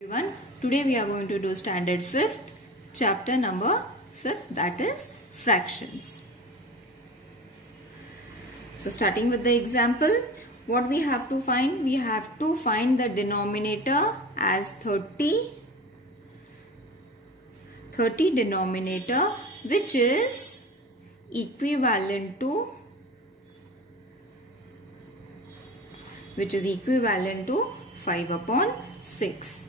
Everyone, today we are going to do standard 5th, chapter number 5th, that is fractions. So starting with the example, what we have to find? We have to find the denominator as 30 denominator, which is equivalent to 5 upon 6.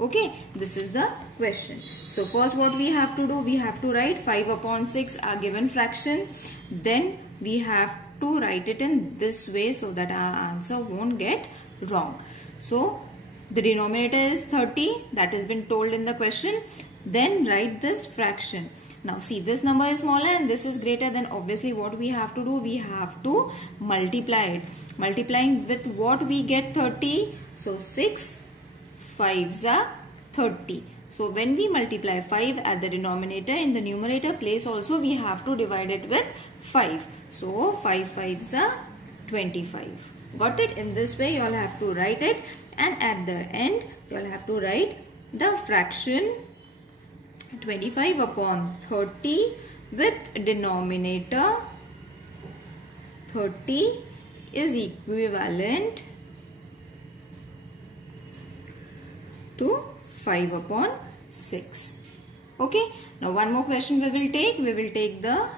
Okay, this is the question. So first what we have to do, we have to write 5 upon 6 a given fraction. Then we have to write it in this way so that our answer won't get wrong. So the denominator is 30, that has been told in the question. Then write this fraction. Now see, this number is smaller and this is greater, then obviously what we have to do, we have to multiply it. Multiplying with what we get 30. So 6 5s are 30. So when we multiply 5 at the denominator, in the numerator place also we have to divide it with 5. So 5 5s are 25. Got it? In this way you all have to write it, and at the end you all have to write the fraction 25 upon 30 with denominator 30 is equivalent to 5 upon 6. Okay. Now one more question we will take. We will take the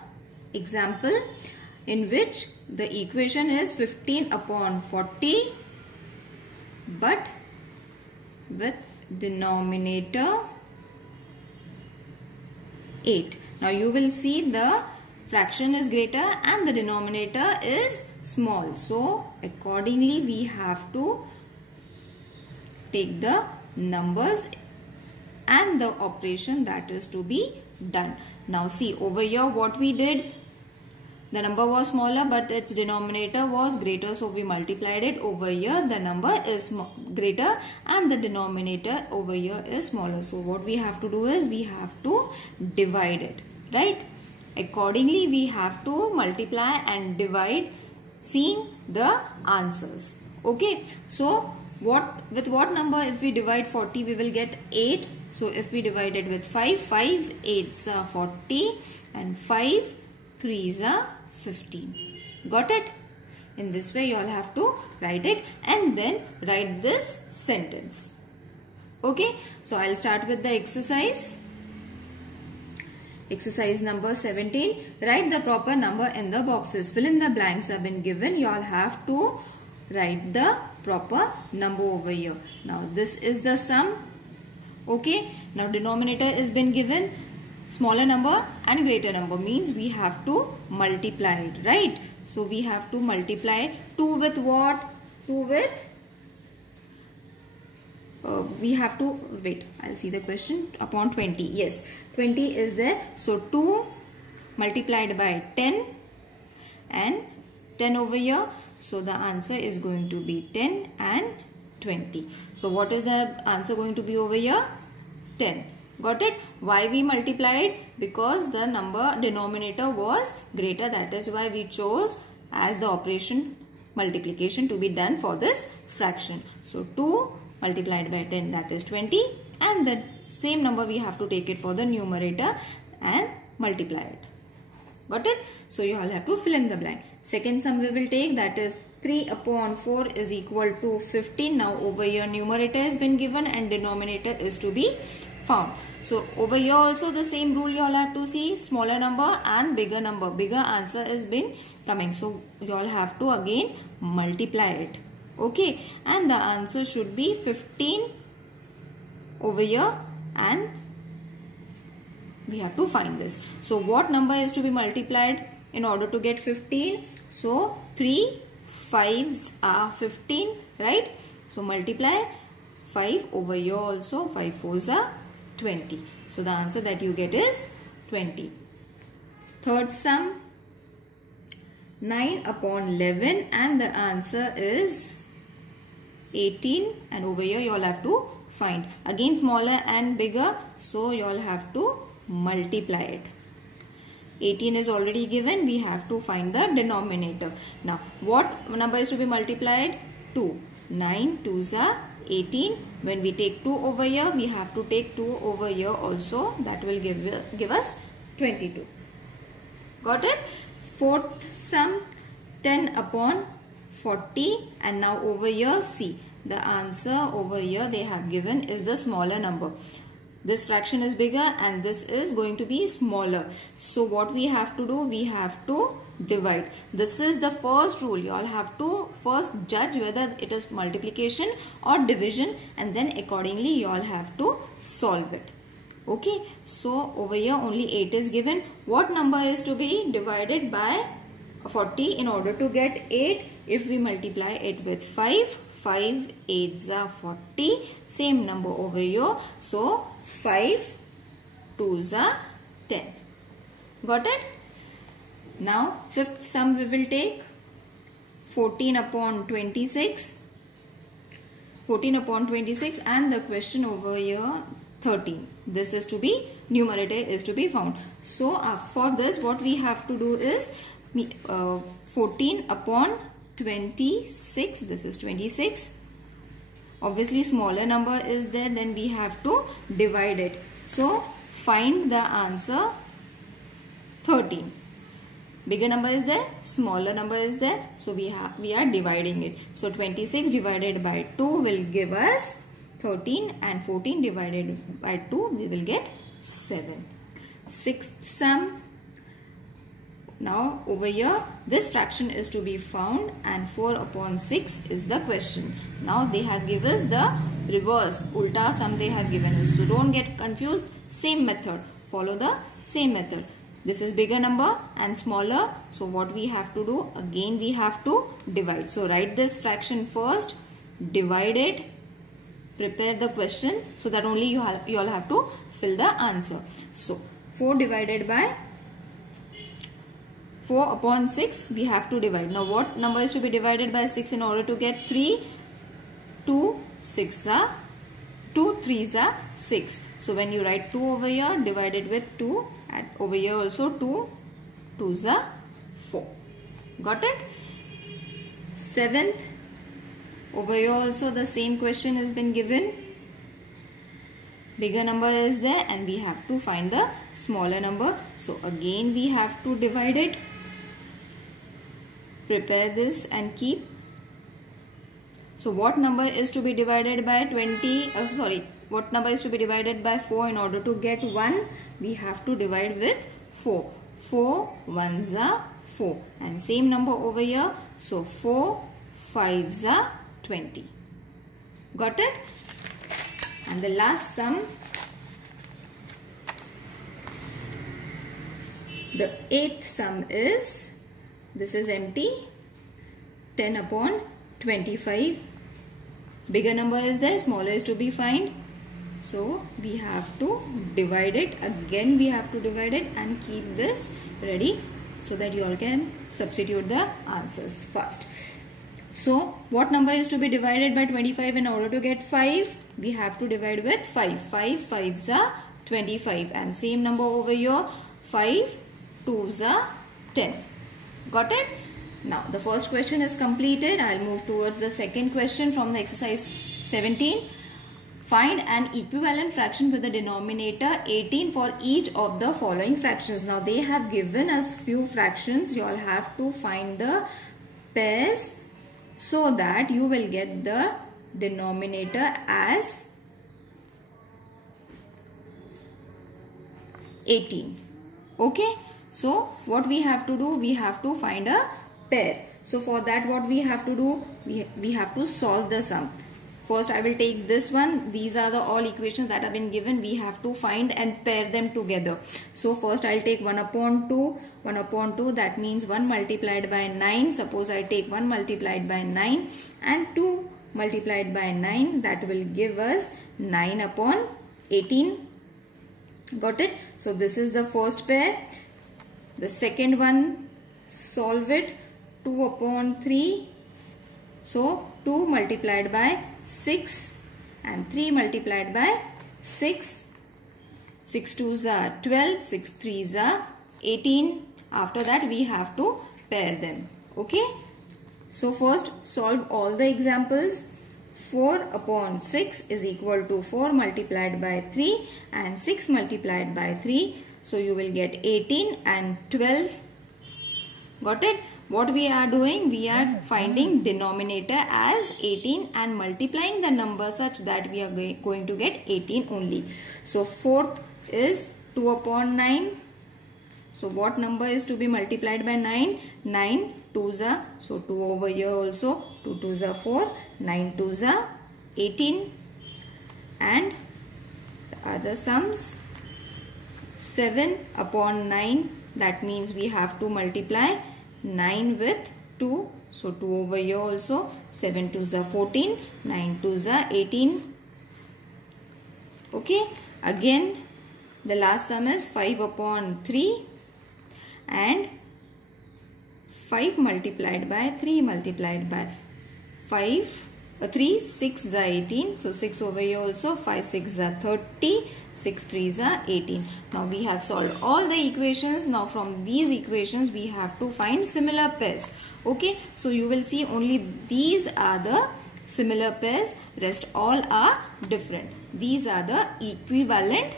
example in which the equation is 15 upon 40 but with denominator 8. Now you will see the fraction is greater and the denominator is small. So accordingly we have to take the numbers and the operation that is to be done. Now see, over here what we did, the number was smaller but its denominator was greater, so we multiplied it. Over here the number is greater and the denominator over here is smaller, so what we have to do is we have to divide it, right? Accordingly we have to multiply and divide, seeing the answers. Okay, so with what number if we divide 40, we will get 8. So if we divide it with 5 8s are 40 and 5 3s are 15. Got it? In this way you all have to write it and then write this sentence. Okay, so I'll start with the exercise. Exercise number 17. Write the proper number in the boxes. Fill in the blanks have been given. You all have to write the proper number over here. Now this is the sum. Okay, now denominator is been given. Smaller number and greater number means we have to multiply it, right? So we have to multiply 2 with what? 2 with we have to wait, I'll see the question. Upon 20. Yes, 20 is there. So 2 multiplied by 10 and 10 over here. So the answer is going to be 10 and 20. So what is the answer going to be over here? 10. Got it? Why we multiplied? Because the number denominator was greater. That is why we chose as the operation multiplication to be done for this fraction. So 2 multiplied by 10, that is 20, and the same number we have to take it for the numerator and multiply it. Got it? So you all have to fill in the blank. Second sum we will take, that is 3 upon 4 is equal to 15. Now over here numerator has been given and denominator is to be found. So over here also the same rule you all have to see, smaller number and bigger number. Bigger answer is been coming. So you all have to again multiply it. Okay, and the answer should be 15 over here and we have to find this. So what number is to be multiplied in order to get 15? So 3 5s are 15, right? So multiply 5 over here also, 5 4s are 20. So the answer that you get is 20. Third sum, 9 upon 11 and the answer is 18, and over here you all have to find. Again smaller and bigger, so you all have to multiply it. 18 is already given, we have to find the denominator. Now what number is to be multiplied? 2. 9 2s are 18. When we take 2 over here, we have to take 2 over here also. That will give us 22. Got it? Fourth sum, 10 upon 40. And now over here, see, the answer over here they have given is the smaller number. This fraction is bigger and this is going to be smaller. So what we have to do, we have to divide. This is the first rule. You all have to first judge whether it is multiplication or division, and then accordingly you all have to solve it. Okay, so over here only 8 is given. What number is to be divided by 40 in order to get 8? If we multiply it with 5, 5 8s are 40. Same number over here. So 5 2s are 10. Got it? Now fifth sum we will take 14 upon 26. 14 upon 26 and the question over here 13. This is to be, numerator is to be found. So for this what we have to do is 14 upon 26. This is 26. Obviously smaller number is there, then we have to divide it. So find the answer 13. Bigger number is there, smaller number is there. So we are dividing it. So 26 divided by 2 will give us 13 and 14 divided by 2 we will get 7. Sixth sum. Now over here this fraction is to be found and 4 upon 6 is the question. Now they have given us the reverse, ulta sum they have given us. So don't get confused, same method, follow the same method. This is bigger number and smaller. So what we have to do, again we have to divide. So write this fraction first, divide it, prepare the question so that only you all have to fill the answer. So 4 divided by 4 upon 6 we have to divide. Now what number is to be divided by 6 in order to get 3? 2 3s are 6. So when you write 2 over here, divided with 2, and over here also 2 2s are 4. Got it? Seventh, over here also the same question has been given. Bigger number is there and we have to find the smaller number. So again we have to divide it. Prepare this and keep. So what number is to be divided by what number is to be divided by 4 in order to get 1? We have to divide with 4. 4 1s are 4 and same number over here. So 4 5s are 20. Got it? And the last sum, the eighth sum is, this is empty, 10 upon 25. Bigger number is there, smaller is to be found. So we have to divide it. Again we have to divide it and keep this ready so that you all can substitute the answers fast. So what number is to be divided by 25 in order to get 5? We have to divide with 5. 5 5s are 25 and same number over here, 5 2s are 10. Got it? Now the first question is completed. I'll move towards the second question from the exercise 17. Find an equivalent fraction with the denominator 18 for each of the following fractions. Now they have given us few fractions. You all have to find the pairs so that you will get the denominator as 18. Okay. So what we have to do, we have to find a pair. So for that what we have to do, we have to solve the sum. First I will take this one. These are the all equations that have been given. We have to find and pair them together. So first I will take 1 upon 2. 1 upon 2, that means 1 multiplied by 9. Suppose I take 1 multiplied by 9 and 2 multiplied by 9. That will give us 9 upon 18. Got it? So this is the first pair. The second one, solve it. 2 upon 3. So 2 multiplied by 6 and 3 multiplied by 6. 6 2s are 12. 6 3s are 18. After that we have to pair them. Okay. So first solve all the examples. 4 upon 6 is equal to 4 multiplied by 3 and 6 multiplied by 3. So you will get 18 and 12. Got it? What we are doing? We are finding denominator as 18 and multiplying the number such that we are going to get 18 only. So fourth is 2 upon 9. So what number is to be multiplied by 9? 9 2s are, so 2 over here also, 2 2s are 4, 9 2s are 18, and the other sums, 7 upon 9, that means we have to multiply 9 with 2, so 2 over here also, 7 2s are 14, 9 2s are 18. Okay, again the last sum is 5 upon 3 and 5 multiplied by 3 multiplied by 3 6 is 18, so 6 over here also, 5 6 is 30, 6 3 is 18. Now we have solved all the equations. Now from these equations we have to find similar pairs. Okay, so you will see only these are the similar pairs, rest all are different. These are the equivalent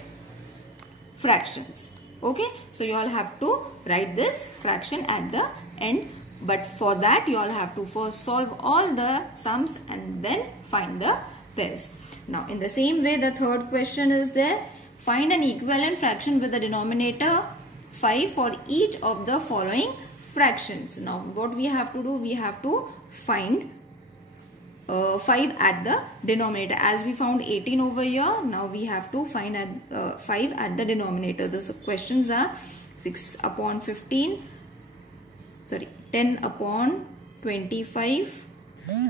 fractions. Okay, so you all have to write this fraction at the end, but for that you all have to first solve all the sums and then find the pairs. Now in the same way, the third question is there. Find an equivalent fraction with the denominator 5 for each of the following fractions. Now what we have to do? We have to find 5 at the denominator. As we found 18 over here, now we have to find 5 at the denominator. Those questions are 6 upon 15, sorry, 10 upon 25,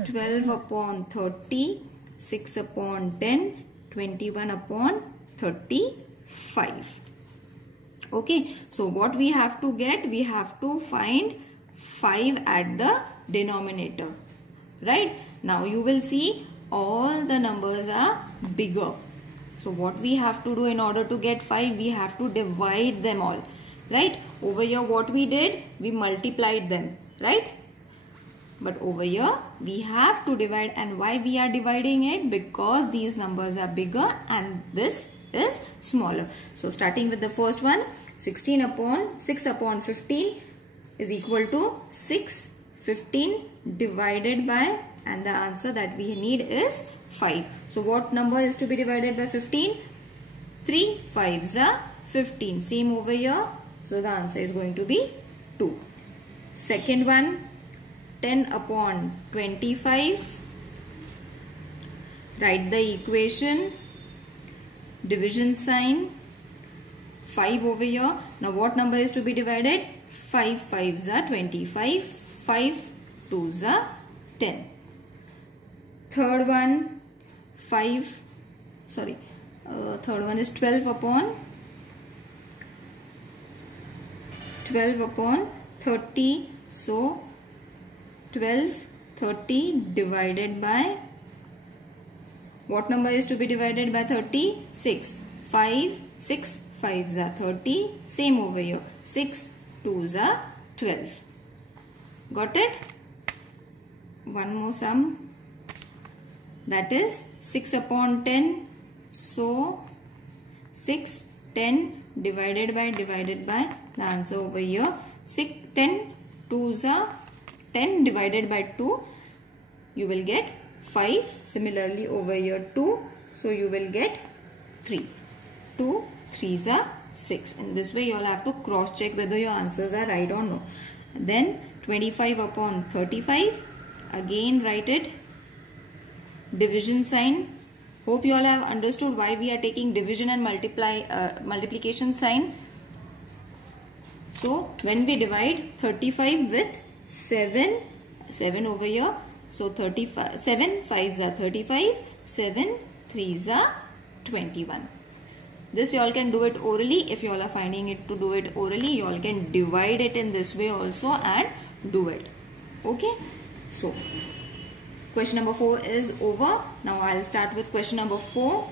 12 upon 30, 6 upon 10, 21 upon 35. Okay, so what we have to get? We have to find 5 at the denominator, right? Now you will see all the numbers are bigger. So what we have to do in order to get 5? We have to divide them all, right? Over here what we did? We multiplied them, right? But over here we have to divide. And why we are dividing it? Because these numbers are bigger and this is smaller. So starting with the first one, 6 upon 15 is equal to 6, 15 divided by, and the answer that we need is 5. So what number is to be divided by 15? 3 5s are 15. Same over here. So the answer is going to be 2. Second one, 10 upon 25. Write the equation, division sign, 5 over here. Now what number is to be divided? 5 5s are 25, 5 2s are 10. Third one, third one is 12 upon 30. So 12, 30 divided by, what number is to be divided by 30? 6. 6 5s are 30. Same over here. 6 2s are 12. Got it? One more sum. That is 6 upon 10. So 6, 10 divided by, the answer over here. 6, 10, 2s are 10 divided by 2. You will get 5. Similarly over here 2. So you will get 3. 2 3s are 6. In this way you all have to cross check whether your answers are right or no. Then 25 upon 35. Again write it. Division sign. Hope you all have understood why we are taking division and multiplication sign. So when we divide 35 with 7 over here. So 35, 7 5s are 35, 7 3s are 21. This you all can do it orally. If you all are finding it to do it orally, you all can divide it in this way also and do it. Okay. So question number 4 is over. Now I'll start with question number 4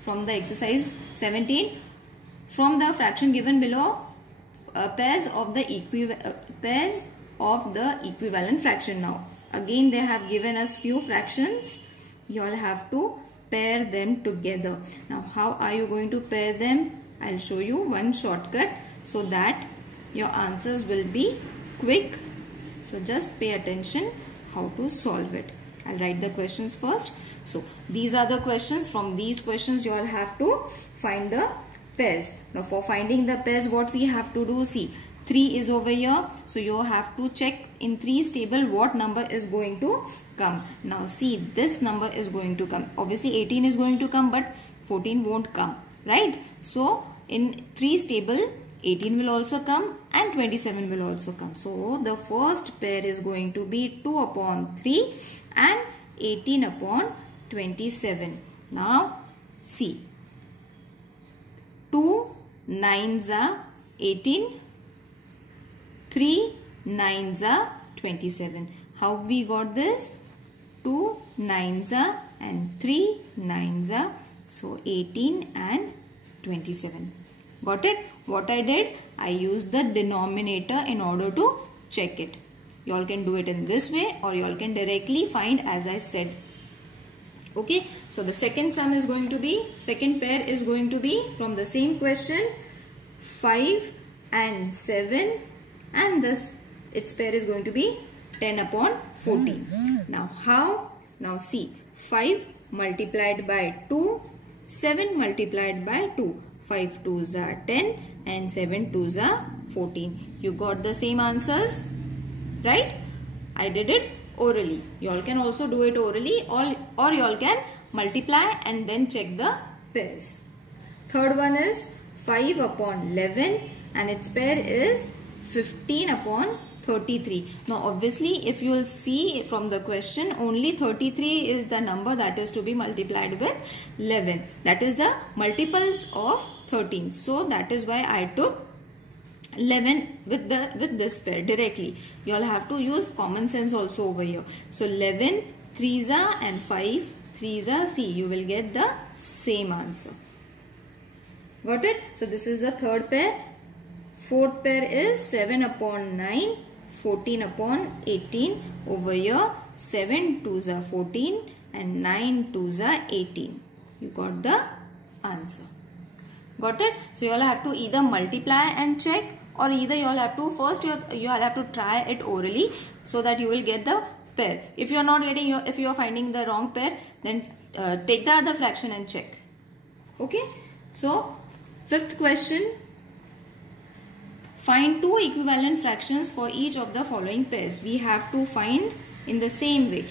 from the exercise 17. From the fraction given below, pairs of the equivalent fraction. Now again they have given us few fractions. You all have to pair them together. Now how are you going to pair them? I'll show you one shortcut so that your answers will be quick. So just pay attention how to solve it. I'll write the questions first. So these are the questions. From these questions you all have to find the pairs. Now for finding the pairs, what we have to do, see, 3 is over here. So you have to check in 3's table what number is going to come. Now see, this number is going to come. Obviously 18 is going to come, but 14 won't come, right? So in 3's table, 18 will also come and 27 will also come. So the first pair is going to be 2 upon 3 and 18 upon 27. Now see, 2 9s are 18, 3 9s are 27. How we got this? 2 9s are and 3 9s are. So 18 and 27. Got it? What I did, I used the denominator in order to check it. You all can do it in this way, or you all can directly find as I said. Okay, so the second sum is going to be, second pair is going to be from the same question, 5 and 7, and its pair is going to be 10 upon 14. Now how? Now see, 5 multiplied by 2, 7 multiplied by 2. 5 2s are 10 and 7 2s are 14. You got the same answers, right? I did it orally. You all can also do it orally, or you all can multiply and then check the pairs. Third one is 5 upon 11 and its pair is 15 upon 33. Now obviously if you will see from the question, only 33 is the number that is to be multiplied with 11. That is the multiples of 13. So that is why I took 11 with this pair directly. You all have to use common sense also over here. So 11 3s are and 5 3s are. See, you will get the same answer. Got it? So this is the third pair. Fourth pair is 7 upon 9, 14 upon 18. Over here 7 2s are 14 and 9 2s are 18. You got the answer. Got it? So you all have to either multiply and check, or either you all have to first you all have to try it orally so that you will get the pair. If you are not getting if you are finding the wrong pair, then take the other fraction and check. Okay? So fifth question, find two equivalent fractions for each of the following pairs. We have to find in the same way.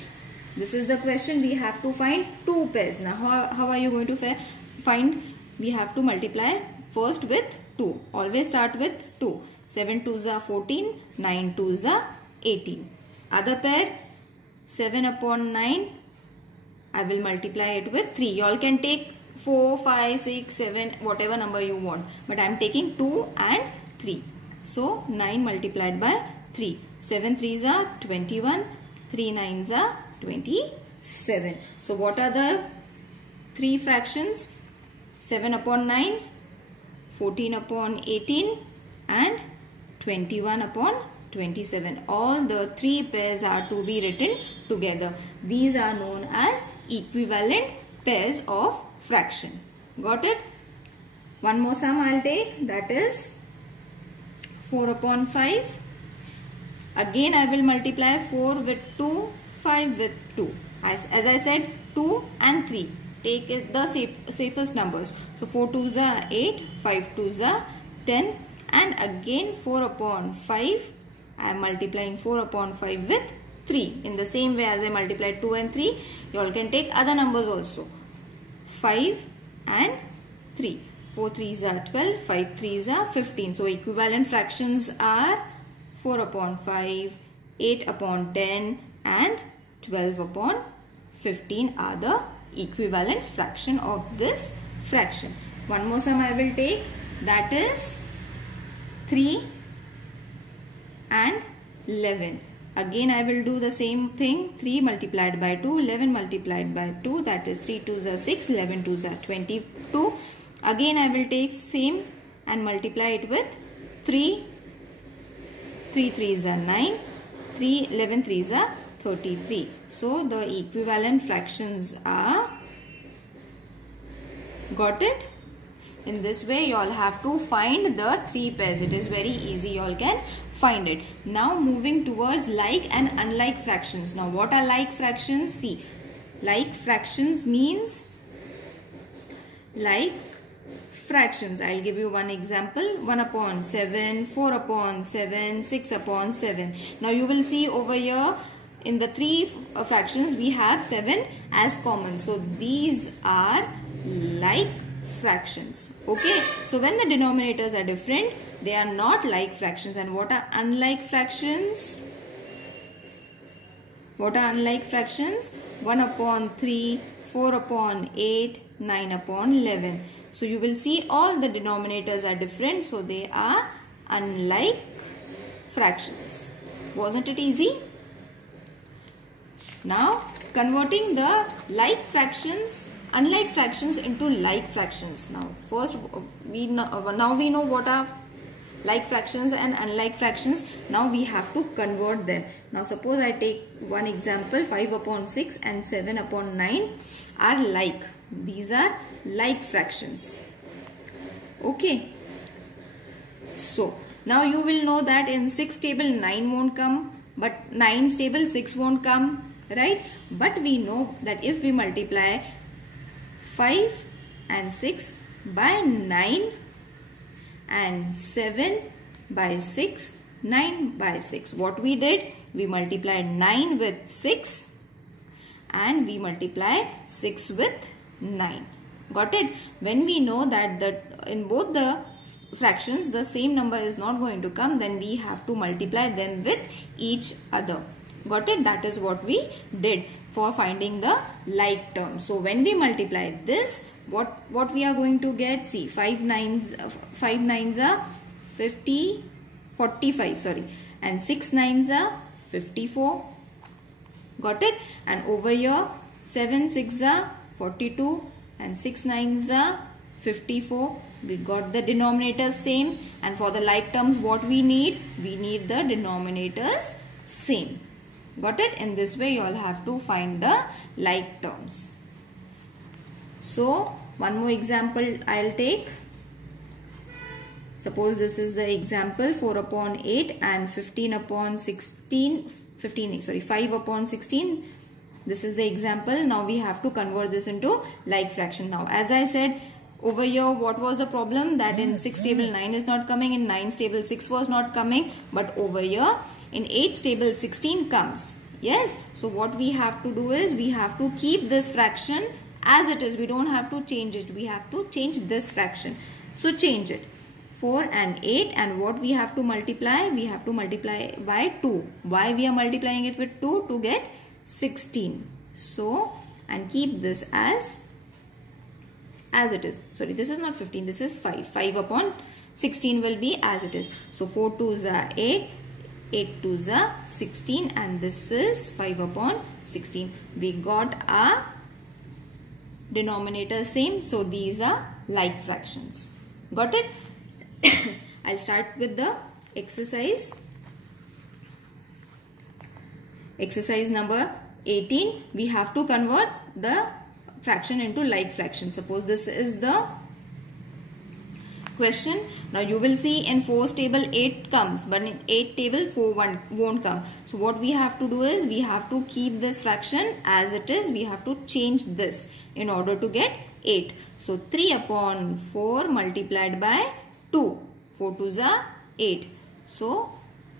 This is the question. We have to find two pairs. Now how are you going to find? We have to multiply first with 2. Always start with 2. 7 2s are 14, 9 2s are 18. Other pair, 7 upon 9, I will multiply it with 3. You all can take 4, 5, 6, 7, whatever number you want. But I am taking 2 and 3. So 9 multiplied by 3. 7 3s are 21, 3 9s are 27. So what are the three fractions? 7 upon 9, 14 upon 18 and 21 upon 27. All the three pairs are to be written together. These are known as equivalent pairs of fraction. Got it? One more sum I'll take, that is 4 upon 5. Again I will multiply 4 with 2, 5 with 2. As I said, 2 and 3. Take the safest numbers. So 4 2s are 8, 5 2s are 10, and again 4 upon 5. I am multiplying 4 upon 5 with 3. In the same way as I multiplied 2 and 3, you all can take other numbers also. 5 and 3. 4 3s are 12, 5 3s are 15. So equivalent fractions are 4 upon 5, 8 upon 10 and 12 upon 15 are the equivalent fraction of this fraction. One more sum I will take, that is 3 and 11. Again I will do the same thing. 3 multiplied by 2, 11 multiplied by 2, that is 3 2s are 6, 11 2s are 22. Again I will take same and multiply it with 3. 3 3s are 9, 11 3s are 33. So the equivalent fractions are, got it? In this way you all have to find the 3 pairs. It is very easy, you all can find it. Now moving towards like and unlike fractions. Now what are like fractions? See, like fractions means like fractions. I'll give you one example. 1 upon 7, 4 upon 7, 6 upon 7. Now you will see over here in the 3 fractions we have 7 as common. So these are like fractions. Okay. So when the denominators are different, they are not like fractions. And what are unlike fractions? What are unlike fractions? 1 upon 3, 4 upon 8, 9 upon 11. So you will see all the denominators are different. So they are unlike fractions. Wasn't it easy? Now converting the like fractions, unlike fractions into like fractions. Now first we know what are like fractions and unlike fractions. Now we have to convert them. Now suppose I take one example, 5 upon 6 and 7 upon 9 are like. These are like fractions. Okay. So now you will know that in 6 table 9 won't come, but 9's table 6 won't come, right? But we know that if we multiply 5 and 6 by 9 and 7 by 6, 9 by 6. What we did? We multiplied 9 with 6 and we multiplied 6 with 9. Got it? When we know that in both the fractions the same number is not going to come, then we have to multiply them with each other. Got it? That is what we did for finding the like term. So when we multiply this, what we are going to get? See, 5 nines are 45, sorry, and 6 nines are 54. Got it? And over here 7 6 are 42 and 6 nines are 54. We got the denominators same, and for the like terms what we need? We need the denominators same. Got it? In this way you all have to find the like terms. So one more example I'll take. Suppose this is the example, 4 upon 8 and 15 upon 16, 5 upon 16. This is the example. Now we have to convert this into like fraction. Now as I said, over here what was the problem? That in 6 table 9 is not coming, in 9's table 6 was not coming, but over here in 8's table 16 comes. Yes. So what we have to do is we have to keep this fraction as it is. We don't have to change it. We have to change this fraction. So change it. 4 and 8, and what we have to multiply? We have to multiply by 2. Why we are multiplying it with 2? To get 16. So, and keep this as it is. Sorry, this is not 15, this is 5. 5 upon 16 will be as it is. So 4 2s are 8, 8 2s are 16, and this is 5 upon 16. We got our denominator same, so these are like fractions. Got it? I'll start with the exercise. Exercise number 18. We have to convert the fraction into like fraction. Suppose this is the question. Now you will see in 4's table 8 comes, but in 8 table 4 won't come. So what we have to do is we have to keep this fraction as it is. We have to change this in order to get 8. So 3 upon 4 multiplied by 2. 4 2s are 8. So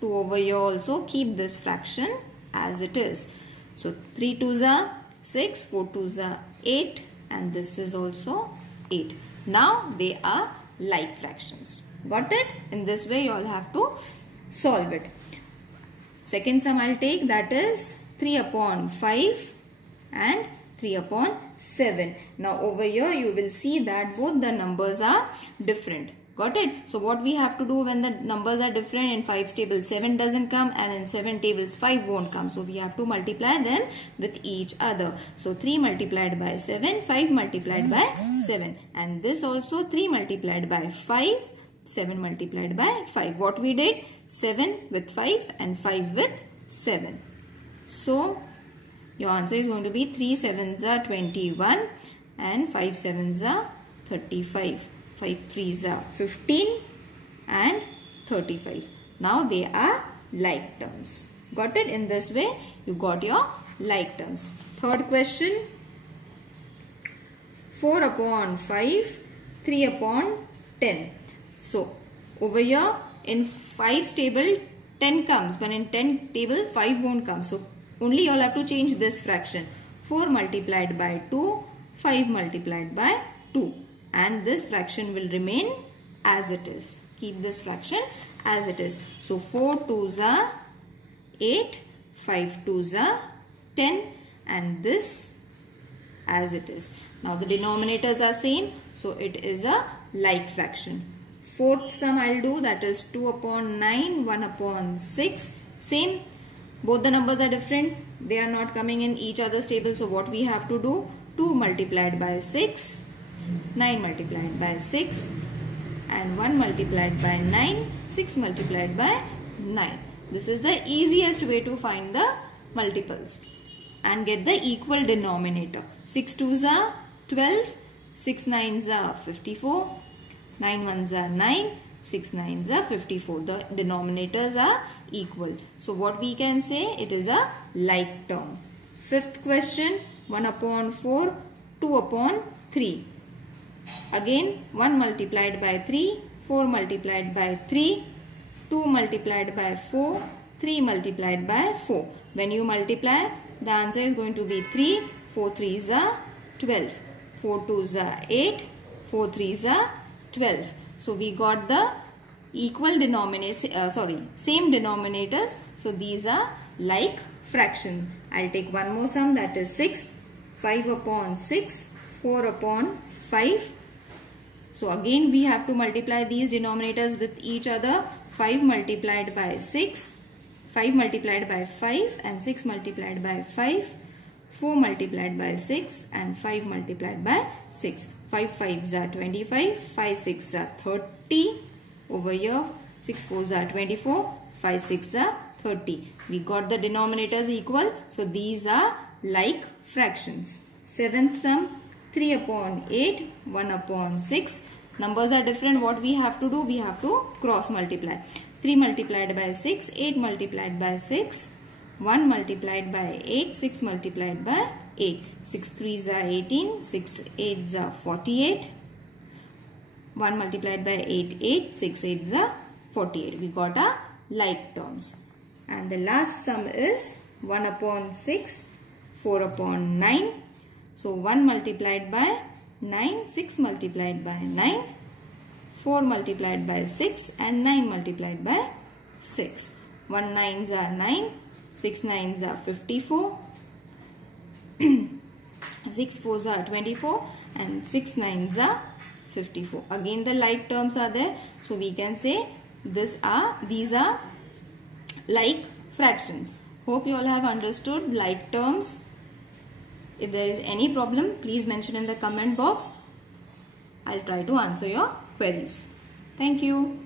2 over here also, keep this fraction as it is. So 3 2s are 6, 4 2s are 8, and this is also 8. Now they are like fractions. Got it? In this way you all have to solve it. Second sum I'll take, that is 3 upon 5 and 3 upon 7. Now over here you will see that both the numbers are different. Got it? So what we have to do when the numbers are different, in 5's table 7 doesn't come and in 7 tables 5 won't come. So we have to multiply them with each other. So 3 multiplied by 7, 5 multiplied by 7. And this also 3 multiplied by 5, 7 multiplied by 5. What we did? 7 with 5 and 5 with 7. So your answer is going to be 3 7s are 21 and 5 7s are 35. 5 3s are 15 and 35. Now they are like terms. Got it? In this way you got your like terms. Third question. 4 upon 5, 3 upon 10. So over here in 5's table 10 comes, but in 10 table 5 won't come. So only you all have to change this fraction. 4 multiplied by 2, 5 multiplied by 2. And this fraction will remain as it is. Keep this fraction as it is. So 4 2s are 8, 5 2s are 10, and this as it is. Now the denominators are same, so it is a like fraction. Fourth sum I'll do, that is 2 upon 9, 1 upon 6. Same, both the numbers are different. They are not coming in each other's table. So what we have to do, 2 multiplied by 6, 9 multiplied by 6, and 1 multiplied by 9, 6 multiplied by 9. This is the easiest way to find the multiples and get the equal denominator. 6 2s are 12, 6 9s are 54, 9 1s are 9, 6 9s are 54. The denominators are equal. So what we can say, it is a like term. Fifth question, 1 upon 4, 2 upon 3. Again 1 multiplied by 3, 4 multiplied by 3, 2 multiplied by 4, 3 multiplied by 4. When you multiply, the answer is going to be 3. 4 3s are 12. 4 2s are 8. 4 3s are 12. So we got the equal denominators, same denominators. So these are like fractions. I'll take one more sum, that is 6. 5 upon 6, 4 upon 5. So again we have to multiply these denominators with each other. 5 multiplied by 6, 5 multiplied by 5, and 6 multiplied by 5. 4 multiplied by 6 and 5 multiplied by 6. 5 5s are 25, 5 6s are 30. Over here 6 4s are 24, 5 6s are 30. We got the denominators equal. So these are like fractions. Seventh sum, 3 upon 8, 1 upon 6. Numbers are different. What we have to do? We have to cross multiply. 3 multiplied by 6, 8 multiplied by 6, 1 multiplied by 8, 6 multiplied by 8. 6 3s are 18, 6 8s are 48. 1 multiplied by 8, 8, 6 8s are 48. We got our like terms. And the last sum is 1 upon 6, 4 upon 9. So 1 multiplied by 9, 6 multiplied by 9, 4 multiplied by 6, and 9 multiplied by 6. 1 9s are 9, 6 9s are 54, 6 4s are 24, and 6 9s are 54. Again the like terms are there. So we can say these are like fractions. Hope you all have understood like terms. If there is any problem, please mention in the comment box. I'll try to answer your queries. Thank you.